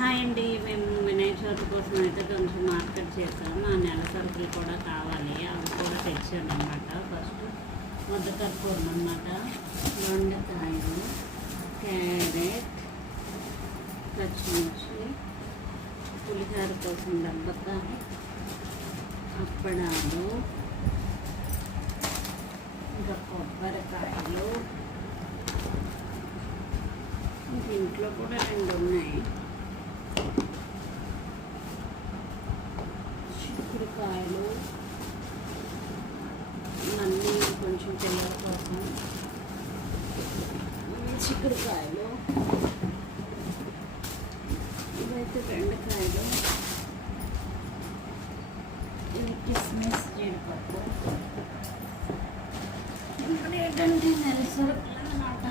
Hi అండి, మేము వినాయక చవితి కోసం అయితే కొంచెం మార్కెట్ చేసాము. ఆ నెల సరుకులు కూడా కావాలి, అవి కూడా తెచ్చాను అనమాట. ఫస్ట్ ముద్దకర్పూరం అనమాట, దొండకాయలు, క్యారెట్, పచ్చిమిర్చి, పులిహోర కోసం దెబ్బకాయ, అప్పడాలు, ఇంకా కొబ్బరికాయలు, ఇంట్లో కూడా 2 ఉన్నాయి. చిక్కుడుకాయలు, మళ్ళీ కొంచెం పిల్లల కోసం చిక్కుడుకాయలు, ఇవైతే బెండకాయలు, ఇవి కిస్మిస్, జీడిపప్పు. ఇప్పుడు ఏంటంటే నెల సరుకులు అన్నమాట.